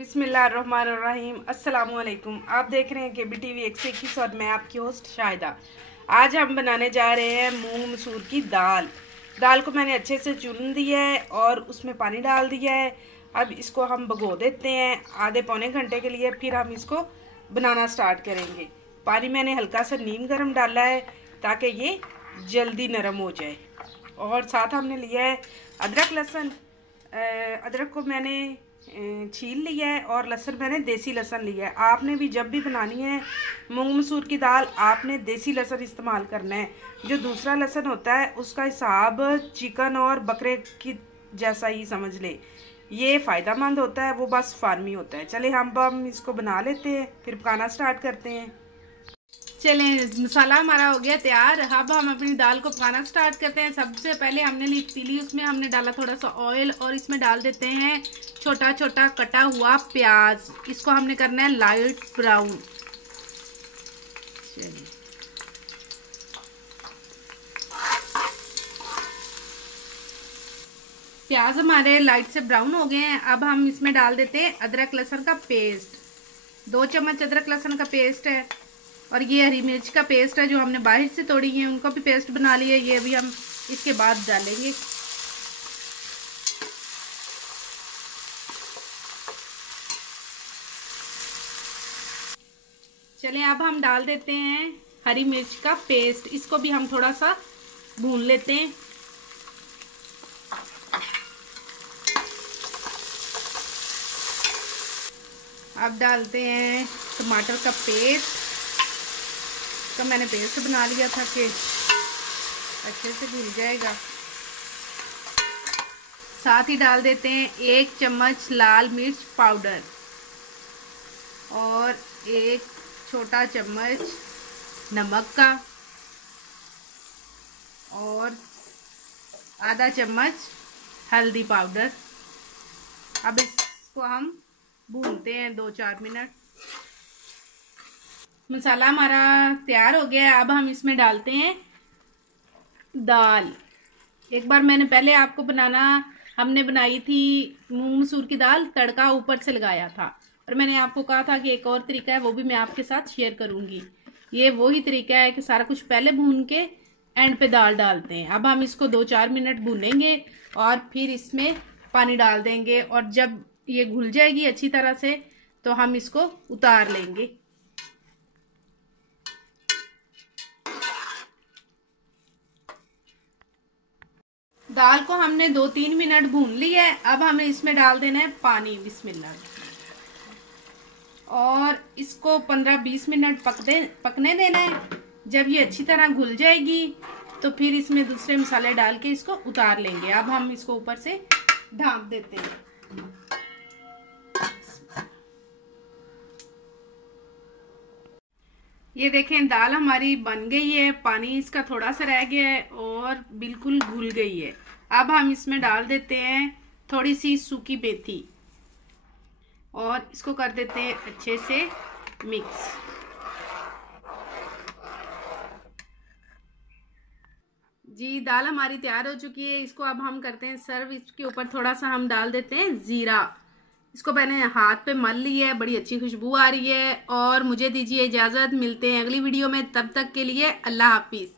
बिस्मिल्लाहिर्रहमानिर्रहीम। अस्सलाम वालेकुम। आप देख रहे हैं KBTV 121 और मैं आपकी होस्ट शाहिदा। आज हम बनाने जा रहे हैं मूंग मसूर की दाल। दाल को मैंने अच्छे से चुन दिया है और उसमें पानी डाल दिया है। अब इसको हम भिगो देते हैं आधे पौने घंटे के लिए, फिर हम इसको बनाना स्टार्ट करेंगे। पानी मैंने हल्का सा नीम गर्म डाला है ताकि ये जल्दी नरम हो जाए। और साथ हमने लिया है अदरक लहसुन। अदरक को मैंने छील लिया है और लहसुन मैंने देसी लहसुन लिया है। आपने भी जब भी बनानी है मूंग मसूर की दाल आपने देसी लहसुन इस्तेमाल करना है। जो दूसरा लहसुन होता है उसका हिसाब चिकन और बकरे की जैसा ही समझ ले, ये फ़ायदेमंद होता है, वो बस फार्मी होता है। चले हम इसको बना लेते हैं, फिर पकाना स्टार्ट करते हैं। चलें, मसाला हमारा हो गया तैयार। अब हम अपनी दाल को पकाना स्टार्ट करते हैं। सबसे पहले हमने ली पतीली, उसमें हमने डाला थोड़ा सा ऑयल और इसमें डाल देते हैं छोटा छोटा कटा हुआ प्याज। इसको हमने करना है लाइट ब्राउन। चलिए, प्याज हमारे लाइट से ब्राउन हो गए हैं। अब हम इसमें डाल देते हैं अदरक लहसुन का पेस्ट। 2 चम्मच अदरक लहसुन का पेस्ट है और ये हरी मिर्च का पेस्ट है जो हमने बाहर से तोड़ी है, उनको भी पेस्ट बना लिया। ये भी हम इसके बाद डालेंगे। चलें, अब हम डाल देते हैं हरी मिर्च का पेस्ट। इसको भी हम थोड़ा सा भून लेते हैं। अब डालते हैं टमाटर का पेस्ट। तो मैंने पेस्ट बना लिया था कि अच्छे से घुल जाएगा। साथ ही डाल देते हैं 1 चम्मच लाल मिर्च पाउडर और 1 छोटा चम्मच नमक का और आधा चम्मच हल्दी पाउडर। अब इसको हम भूनते हैं 2-4 मिनट। मसाला हमारा तैयार हो गया है। अब हम इसमें डालते हैं दाल। एक बार मैंने पहले आपको हमने बनाई थी मूंग मसूर की दाल, तड़का ऊपर से लगाया था और मैंने आपको कहा था कि एक और तरीका है, वो भी मैं आपके साथ शेयर करूंगी। ये वही तरीका है कि सारा कुछ पहले भून के एंड पे दाल डालते हैं। अब हम इसको 2-4 मिनट भूनेंगे और फिर इसमें पानी डाल देंगे और जब ये घुल जाएगी अच्छी तरह से तो हम इसको उतार लेंगे। दाल को हमने 2-3 मिनट भून लिया है। अब हमें इसमें डाल देना है पानी। बिस्मिल्लाह। और इसको 15-20 मिनट पकने देना है। जब ये अच्छी तरह घुल जाएगी तो फिर इसमें दूसरे मसाले डाल के इसको उतार लेंगे। अब हम इसको ऊपर से ढाँप देते हैं। ये देखें, दाल हमारी बन गई है, पानी इसका थोड़ा सा रह गया है और बिल्कुल घुल गई है। अब हम इसमें डाल देते हैं थोड़ी सी सूखी मेथी और इसको कर देते हैं अच्छे से मिक्स। जी, दाल हमारी तैयार हो चुकी है। इसको अब हम करते हैं सर्व। इसके ऊपर थोड़ा सा हम डाल देते हैं जीरा। इसको मैंने हाथ पे मल ली है, बड़ी अच्छी खुशबू आ रही है। और मुझे दीजिए इजाज़त, मिलते हैं अगली वीडियो में। तब तक के लिए अल्लाह हाफिज़।